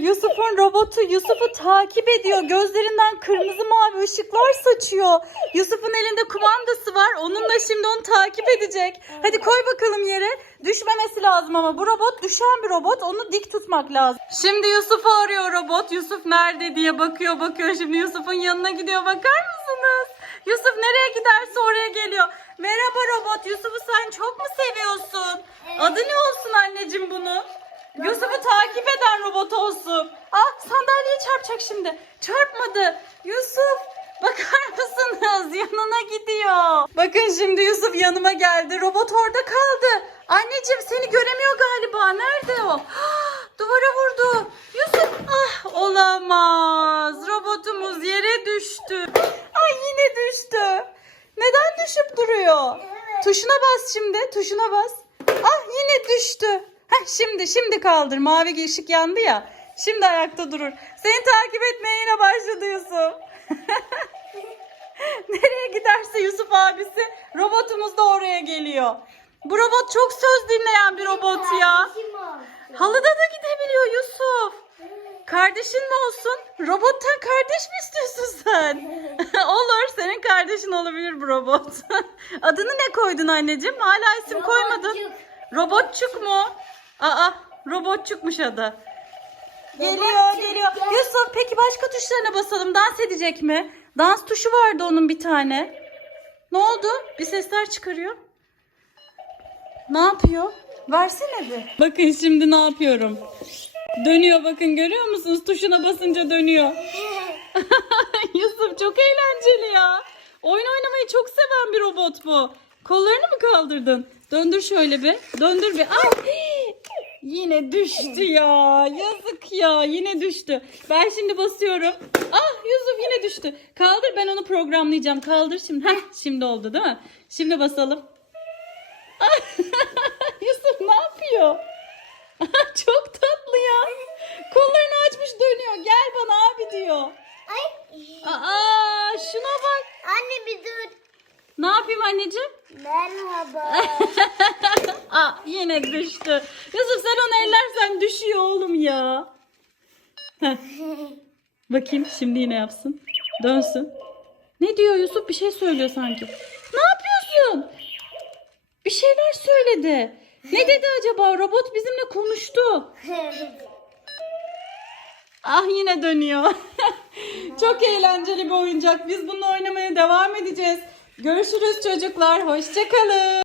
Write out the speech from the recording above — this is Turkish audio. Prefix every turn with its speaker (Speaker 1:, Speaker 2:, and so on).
Speaker 1: Yusuf'un robotu Yusuf'u takip ediyor. Gözlerinden kırmızı mavi ışıklar saçıyor. Yusuf'un elinde kumandası var. Onunla şimdi onu takip edecek. Hadi koy bakalım yere. Düşmemesi lazım ama bu robot düşen bir robot. Onu dik tutmak lazım. Şimdi Yusuf'u arıyor robot. Yusuf nerede diye bakıyor bakıyor. Şimdi Yusuf'un yanına gidiyor. Bakar mısınız? Yusuf nereye giderse oraya geliyor. Merhaba robot. Yusuf'u sen çok mu seviyorsun? Adı ne olsun anneciğim bunun? Yusuf'u takip eden robot olsun. Ah sandalyeye çarpacak şimdi. Çarpmadı. Yusuf bakar mısınız? Yanına gidiyor. Bakın şimdi Yusuf yanıma geldi. Robot orada kaldı. Anneciğim seni göremiyor galiba. Nerede o? Duvara vurdu. Yusuf ah olamaz. Robotumuz yere düştü. Ay yine düştü. Neden düşüp duruyor? Tuşuna bas şimdi. Tuşuna bas. Ah yine düştü. Heh, şimdi şimdi kaldır. Mavi ışık yandı ya. Şimdi ayakta durur. Seni takip etmeye yine başladı Yusuf. Nereye giderse Yusuf abisi robotumuz da oraya geliyor. Bu robot çok söz dinleyen bir robot ya. Halıda da gidebiliyor Yusuf. Kardeşin mi olsun? Robottan kardeş mi istiyorsun sen? Olur senin kardeşin olabilir bu robot. Adını ne koydun anneciğim? Hala isim koymadın. Robotçuk mu? Aa robotçukmuş adı. Geliyor geliyor. Yusuf peki başka tuşlarına basalım. Dans edecek mi? Dans tuşu vardı onun bir tane. Ne oldu? Bir sesler çıkarıyor. Ne yapıyor? Versene bir. Bakın şimdi ne yapıyorum. Dönüyor bakın görüyor musunuz? Tuşuna basınca dönüyor. Yusuf çok eğlenceli ya. Oyun oynamayı çok seven bir robot bu. Kollarını mı kaldırdın? Döndür şöyle bir. Döndür bir. Ay! Yine düştü ya. Yazık ya. Yine düştü. Ben şimdi basıyorum. Ah Yusuf yine düştü. Kaldır ben onu programlayacağım. Kaldır şimdi. Heh, şimdi oldu değil mi? Şimdi basalım. Yusuf ne yapıyor? Çok tatlı ya. Kollarını açmış dönüyor. Gel bana abi diyor. Ay. Aa şuna bak.
Speaker 2: Anne bir dur.
Speaker 1: Ne yapayım anneciğim?
Speaker 2: Merhaba.
Speaker 1: Aa yine düştü. Yusuf sen düşüyor oğlum ya. Heh. Bakayım şimdi yine yapsın. Dönsün. Ne diyor Yusuf? Bir şey söylüyor sanki. Ne yapıyorsun? Bir şeyler söyledi. Ne dedi acaba? Robot bizimle konuştu. Ah yine dönüyor. Çok eğlenceli bir oyuncak. Biz bununla oynamaya devam edeceğiz. Görüşürüz çocuklar. Hoşçakalın.